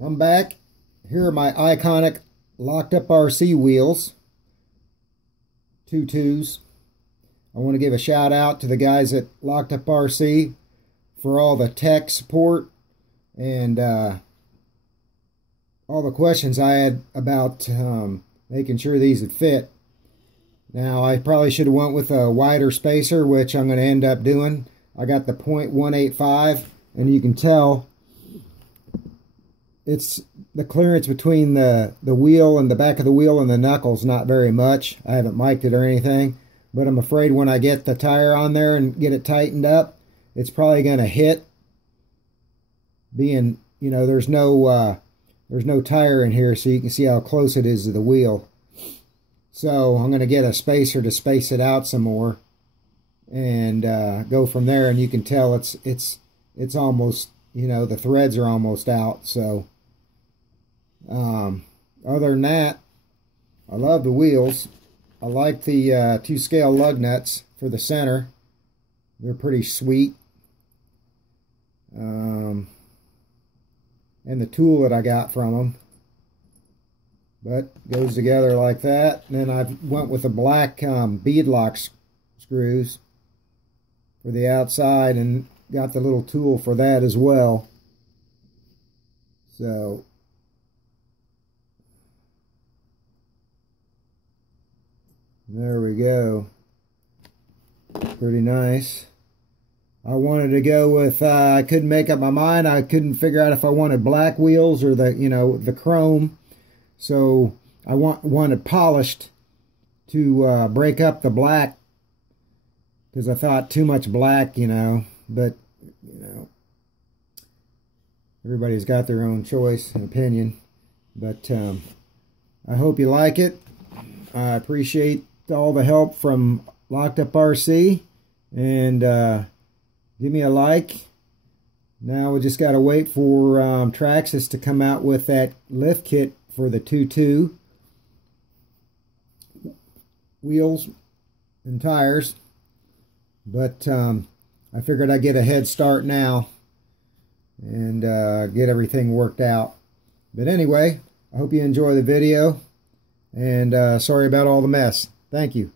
I'm back. Here are my iconic locked up RC wheels. 2.2s. I want to give a shout out to the guys at Locked Up RC for all the tech support and all the questions I had about making sure these would fit. Now, I probably should have went with a wider spacer, which I'm going to end up doing. I got the .185, and you can tell it's the clearance between the wheel and the back of the wheel and the knuckles, not very much. I haven't mic'd it or anything, but I'm afraid when I get the tire on there and get it tightened up, it's probably going to hit. Being, you know, there's no tire in here, so you can see how close it is to the wheel. So I'm going to get a spacer to space it out some more and go from there. And you can tell it's almost, you know, the threads are almost out. So other than that, I love the wheels. I like the 2-scale lug nuts for the center. They're pretty sweet. And the tool that I got from them. But goes together like that. And then I went with the black bead lock screws for the outside and got the little tool for that as well. So there we go. Pretty nice. I wanted to go with, I couldn't make up my mind. I couldn't figure out if I wanted black wheels or the, you know, the chrome. So I wanted polished to break up the black, because I thought too much black, you know, but, you know, everybody's got their own choice and opinion. But I hope you like it. I appreciate all the help from Locked Up RC, and give me a like. Now we just got to wait for Traxxas to come out with that lift kit for the 2.2 wheels and tires. But I figured I'd get a head start now and get everything worked out. But anyway, I hope you enjoy the video, and sorry about all the mess. Thank you.